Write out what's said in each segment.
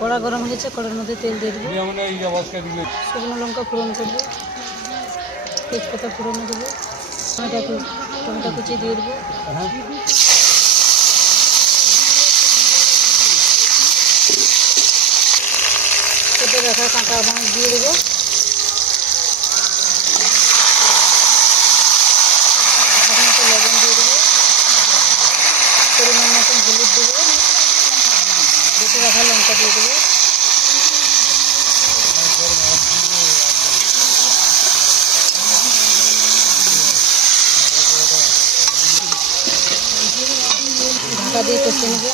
কড়া গরম হয়েছে, কড়ার মধ্যে তেল দিয়ে দেবো, শুকনো লঙ্কা ফোড়ন করবো, তেজপাতা ফোড়নে দেবো, টমেটো কুচি দিয়ে দেবো, কেটে রাখা কাঁচা মাছ দিয়ে দেবো, লবণ দিয়ে দেবো, পরিমাণ মতন হলুদ দেবো, কেটে রাখা লঙ্কা দিয়ে দেবো, ঢাকা দিয়ে কষে নেব।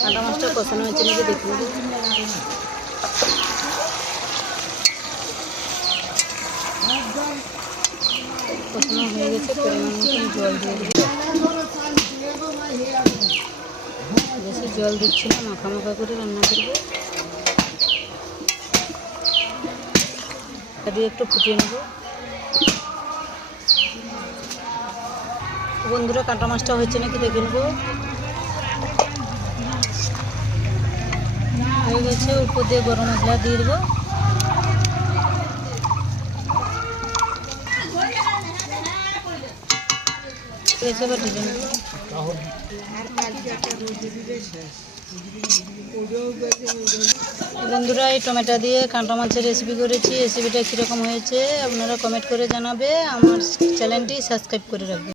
কাঁটা মাছটা কষানো হয়েছে নাকি দেখে নেব। কষানো হয়ে গেছে, পরিমাণ মতন জল দিয়ে দেবো। বেশি জল দিচ্ছি না, মাখা মাখা করে রান্না করবো। দিয়ে একটু ফুটিয়ে নেব। বন্ধুরা, কাঁটা মাছটা হয়েছে নাকি দেখে নেব। হয়ে গেছে, উপর দিয়ে গরম মশলা দিয়ে দেবো। এবার ঢেলে নেব। বন্ধুরা, এই টমেটো দিয়ে কাঁটা মাছের রেসিপি করেছি। রেসিপিটা কীরকম হয়েছে আপনারা কমেন্ট করে জানাবে। আমার চ্যানেলটি সাবস্ক্রাইব করে রাখবে।